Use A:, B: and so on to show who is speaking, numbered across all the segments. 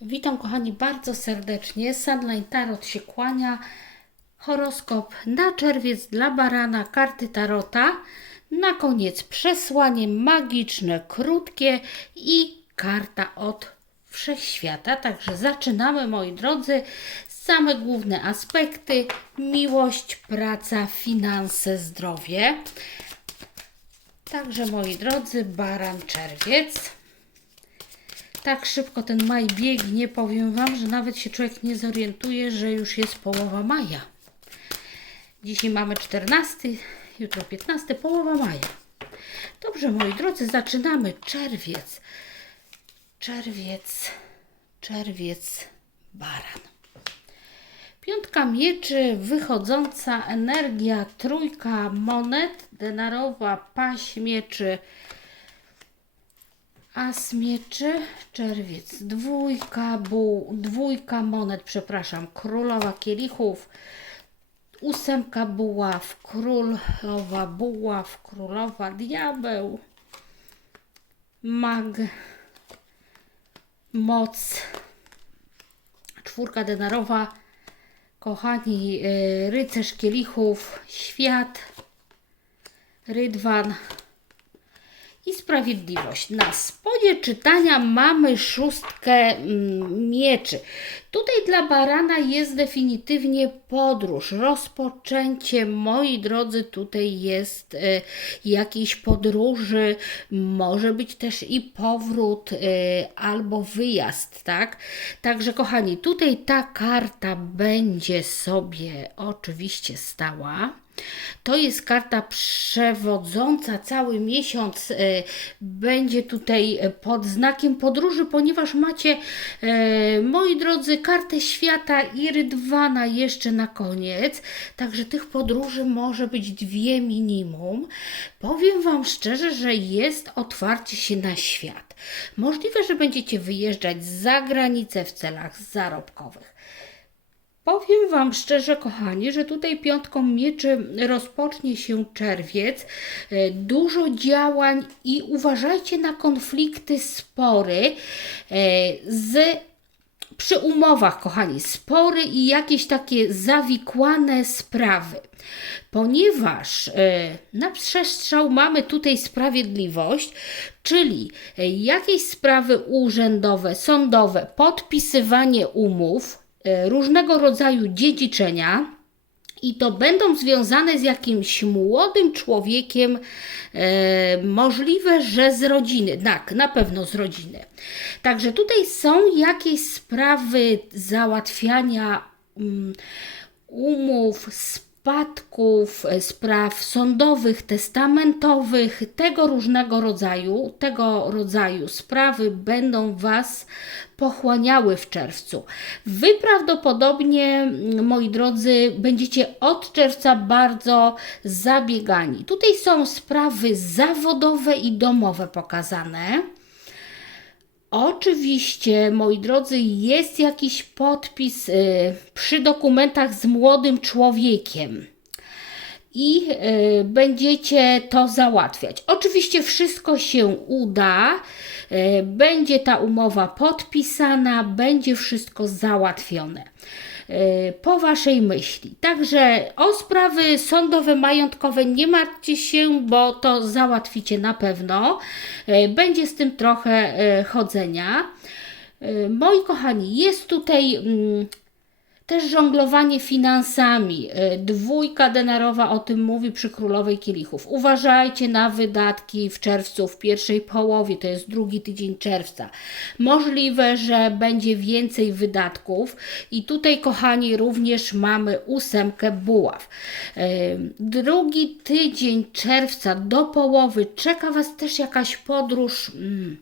A: Witam kochani bardzo serdecznie. Sunline Tarot się kłania. Horoskop na czerwiec dla barana, karty tarota. Na koniec przesłanie magiczne, krótkie i karta od wszechświata. Także zaczynamy moi drodzy. Same główne aspekty: miłość, praca, finanse, zdrowie. Także moi drodzy, baran, czerwiec tak szybko ten maj biegnie, powiem Wam, że nawet się człowiek nie zorientuje, że już jest połowa maja. Dzisiaj mamy 14, jutro 15, połowa maja. Dobrze, moi drodzy, zaczynamy. Czerwiec. Czerwiec, czerwiec, baran. Piątka mieczy, wychodząca energia, trójka monet, denarowa, paść mieczy, As mieczy, czerwiec, dwójka, buł, dwójka monet, przepraszam, królowa kielichów, ósemka buław, królowa buław, królowa diabeł, mag, moc, czwórka denarowa, kochani, yy, rycerz kielichów, świat, rydwan, i sprawiedliwość. Na spodzie czytania mamy szóstkę mm, mieczy. Tutaj dla barana jest definitywnie podróż, rozpoczęcie. Moi drodzy, tutaj jest e, jakiejś podróży, może być też i powrót e, albo wyjazd, tak? Także kochani, tutaj ta karta będzie sobie oczywiście stała. To jest karta przewodząca cały miesiąc. e, Będzie tutaj e, pod znakiem podróży, ponieważ macie, e, moi drodzy, kartę świata i rydwana jeszcze na koniec. Także tych podróży może być dwie minimum. Powiem Wam szczerze, że jest otwarcie się na świat. Możliwe, że będziecie wyjeżdżać za granicę w celach zarobkowych. Powiem Wam szczerze, kochani, że tutaj piątką mieczy rozpocznie się czerwiec. E, Dużo działań i uważajcie na konflikty, spory e, z przy umowach, kochani, spory i jakieś takie zawikłane sprawy. Ponieważ e, na przestrzał mamy tutaj sprawiedliwość, czyli jakieś sprawy urzędowe, sądowe, podpisywanie umów, różnego rodzaju dziedziczenia, i to będą związane z jakimś młodym człowiekiem, e, możliwe, że z rodziny. Tak, na pewno z rodziny. Także tutaj są jakieś sprawy załatwiania mm, umów, spadków, e, spraw sądowych, testamentowych, tego różnego rodzaju, tego rodzaju sprawy będą Was pochłaniały w czerwcu. Wy prawdopodobnie, moi drodzy, będziecie od czerwca bardzo zabiegani. Tutaj są sprawy zawodowe i domowe pokazane. Oczywiście, moi drodzy, jest jakiś podpis y, przy dokumentach z młodym człowiekiem i y, będziecie to załatwiać. Oczywiście wszystko się uda, y, będzie ta umowa podpisana, będzie wszystko załatwione. Y, Po Waszej myśli. Także o sprawy sądowe, majątkowe nie martwcie się, bo to załatwicie na pewno. Y, Będzie z tym trochę y, chodzenia. Moi kochani, jest tutaj mm, też żonglowanie finansami. Y, Dwójka denarowa o tym mówi przy królowej kielichów. Uważajcie na wydatki w czerwcu, w pierwszej połowie, to jest drugi tydzień czerwca. Możliwe, że będzie więcej wydatków i tutaj, kochani, również mamy ósemkę buław. Y, Drugi tydzień czerwca do połowy czeka Was też jakaś podróż. Mm,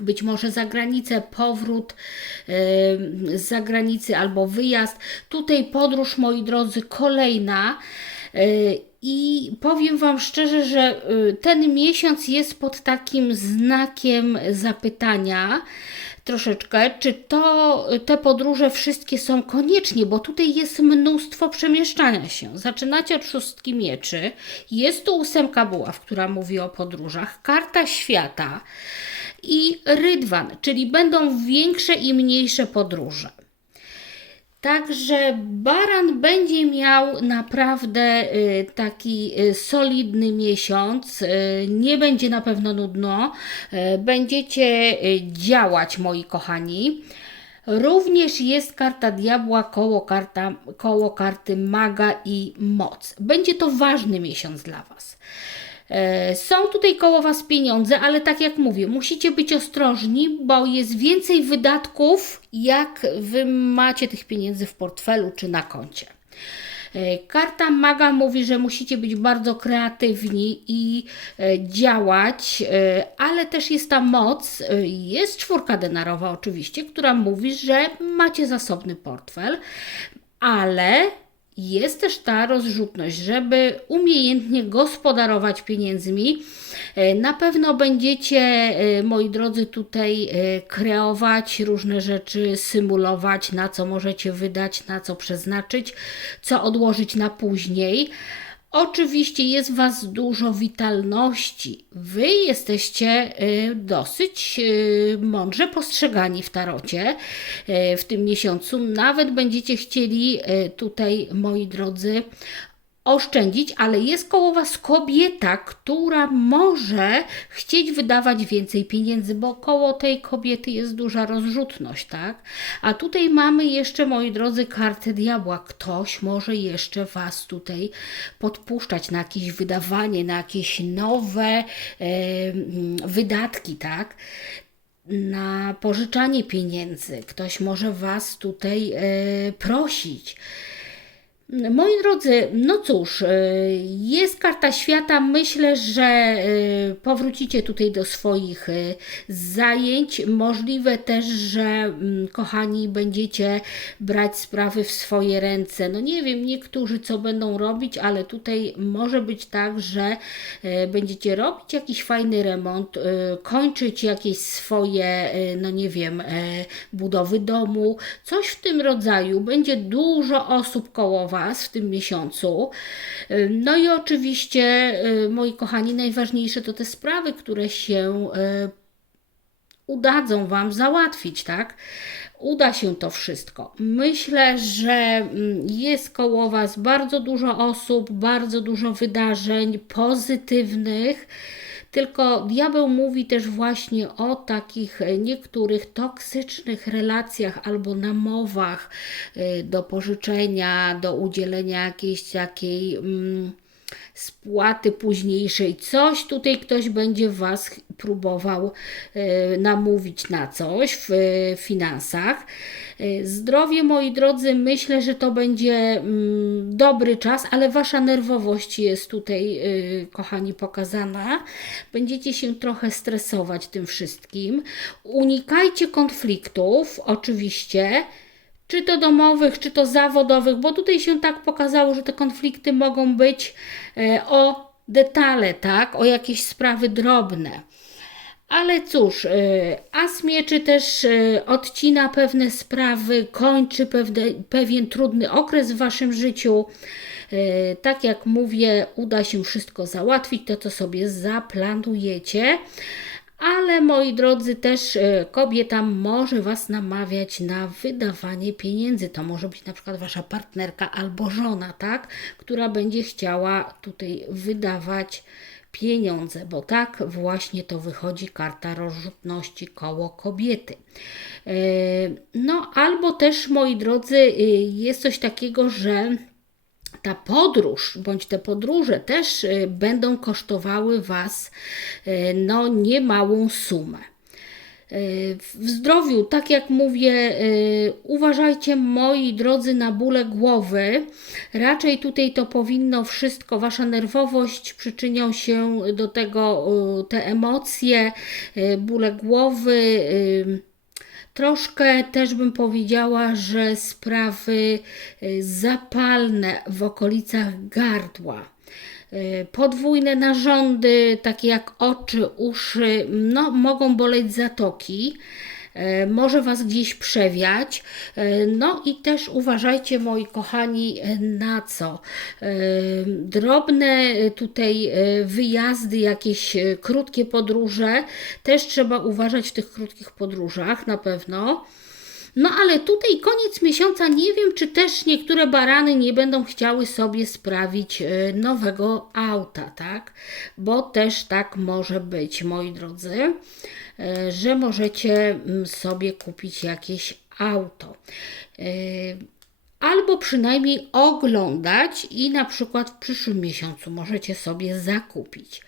A: być może za granicę, powrót yy, z zagranicy albo wyjazd. Tutaj podróż, moi drodzy, kolejna. Yy, I powiem Wam szczerze, że yy, ten miesiąc jest pod takim znakiem zapytania troszeczkę, czy to te podróże wszystkie są koniecznie, bo tutaj jest mnóstwo przemieszczania się. Zaczynacie od szóstki mieczy, jest tu ósemka buław, która mówi o podróżach, karta świata. I rydwan, czyli będą większe i mniejsze podróże. Także baran będzie miał naprawdę y, taki y, solidny miesiąc. y, Nie będzie na pewno nudno. Będziecie działać, moi kochani. Również jest karta diabła koło, karta, koło karty maga i moc. Będzie to ważny miesiąc dla Was. E, Są tutaj koło Was pieniądze, ale tak jak mówię, musicie być ostrożni, bo jest więcej wydatków, jak Wy macie tych pieniędzy w portfelu czy na koncie. E, Karta maga mówi, że musicie być bardzo kreatywni i e, działać, ale też jest ta moc, jest czwórka denarowa oczywiście, która mówi, że macie zasobny portfel, ale jest też ta rozrzutność, żeby umiejętnie gospodarować pieniędzmi. E, Na pewno będziecie, e, moi drodzy, tutaj e, kreować różne rzeczy, symulować, na co możecie wydać, na co przeznaczyć, co odłożyć na później. Oczywiście jest Was dużo witalności. Wy jesteście y, dosyć y, mądrze postrzegani w tarocie y, w tym miesiącu. Nawet będziecie chcieli tutaj, moi drodzy, oszczędzić, ale jest koło Was kobieta, która może chcieć wydawać więcej pieniędzy, bo koło tej kobiety jest duża rozrzutność, tak? A tutaj mamy jeszcze, moi drodzy, kartę diabła. Ktoś może jeszcze Was tutaj podpuszczać na jakieś wydawanie, na jakieś nowe e, mm, wydatki, tak? na pożyczanie pieniędzy. Ktoś może Was tutaj e, prosić. Moi drodzy, no cóż, y, jest karta świata. Myślę, że y, powrócicie tutaj do swoich y, zajęć. Możliwe też, że mm, kochani, będziecie brać sprawy w swoje ręce. No nie wiem, niektórzy co będą robić, ale tutaj może być tak, że będziecie robić jakiś fajny remont, kończyć jakieś swoje, no nie wiem, budowy domu, coś w tym rodzaju. Będzie dużo osób koło Was w tym miesiącu. No i oczywiście, y, moi kochani, najważniejsze to te sprawy, które się y, udadzą Wam załatwić, tak? Uda się to wszystko. Myślę, że jest koło Was bardzo dużo osób, bardzo dużo wydarzeń pozytywnych. Tylko diabeł mówi też właśnie o takich e, niektórych toksycznych relacjach albo namowach e, do pożyczenia, do udzielenia jakiejś takiej. Mm, spłaty późniejszej. Coś tutaj ktoś będzie Was próbował e, namówić na coś w e, finansach. E, Zdrowie, moi drodzy, myślę, że to będzie mm, dobry czas, ale Wasza nerwowość jest tutaj, kochani, pokazana. Będziecie się trochę stresować tym wszystkim. Unikajcie konfliktów, oczywiście czy to domowych, czy to zawodowych, bo tutaj się tak pokazało, że te konflikty mogą być e, o detale, tak, o jakieś sprawy drobne. Ale cóż, e, as mieczy też e, odcina pewne sprawy, kończy pewne, pewien trudny okres w waszym życiu. Tak jak mówię, uda się wszystko załatwić, to co sobie zaplanujecie. Ale moi drodzy, też e, kobieta może Was namawiać na wydawanie pieniędzy. To może być na przykład Wasza partnerka albo żona, tak? Która będzie chciała tutaj wydawać pieniądze, bo tak właśnie to wychodzi karta rozrzutności koło kobiety. E, No, albo też, moi drodzy, y, jest coś takiego, że ta podróż bądź te podróże też y, będą kosztowały Was y, no niemałą sumę. Y, W zdrowiu, tak jak mówię, uważajcie moi drodzy na bóle głowy. Raczej tutaj to powinno wszystko, wasza nerwowość przyczynią się do tego, te emocje, bóle głowy. Troszkę też bym powiedziała, że sprawy y, zapalne w okolicach gardła. Y, Podwójne narządy, takie jak oczy, uszy, no, mogą boleć zatoki. E, może Was gdzieś przewiać. E, No i też uważajcie, moi kochani, na co? E, Drobne tutaj wyjazdy, jakieś krótkie podróże, też trzeba uważać w tych krótkich podróżach na pewno. No ale tutaj koniec nie wiem, czy też niektóre barany nie będą chciały sobie sprawić e, nowego auta, tak? Bo też tak może być, moi drodzy, e, że możecie mm, sobie kupić jakieś auto. Albo przynajmniej oglądać i na przykład w przyszłym miesiącu możecie sobie zakupić.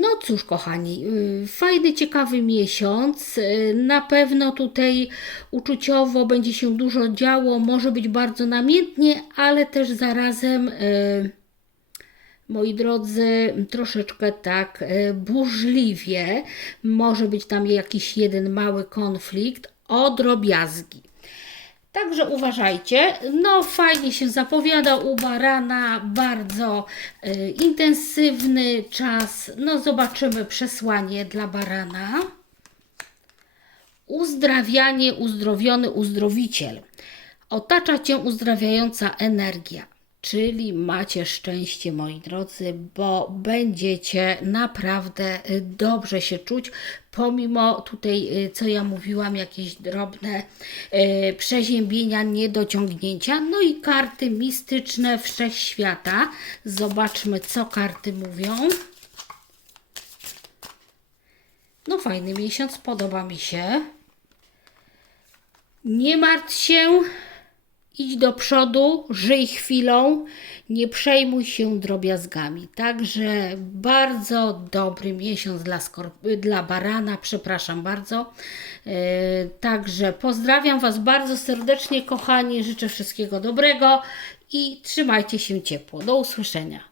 A: No cóż, kochani, yy, fajny, ciekawy miesiąc. Yy, Na pewno tutaj uczuciowo będzie się dużo działo, może być bardzo namiętnie, ale też zarazem. yy, moi drodzy, troszeczkę tak burzliwie. Może być tam jakiś jeden mały konflikt o drobiazgi. Także uważajcie. No, fajnie się zapowiada u barana, bardzo e, intensywny czas. No, zobaczymy przesłanie dla barana. Uzdrawianie, uzdrowiony uzdrowiciel. Otacza cię uzdrawiająca energia, czyli macie szczęście, moi drodzy, bo będziecie naprawdę y, dobrze się czuć, pomimo tutaj, y, co ja mówiłam, jakieś drobne y, przeziębienia, niedociągnięcia. No i karty mistyczne wszechświata. Zobaczmy, co karty mówią. No, fajny miesiąc, podoba mi się. Nie martw się, idź do przodu, żyj chwilą, nie przejmuj się drobiazgami. Także bardzo dobry miesiąc dla, dla barana, przepraszam bardzo. Yy, także pozdrawiam Was bardzo serdecznie, kochani, życzę wszystkiego dobrego i trzymajcie się ciepło. Do usłyszenia.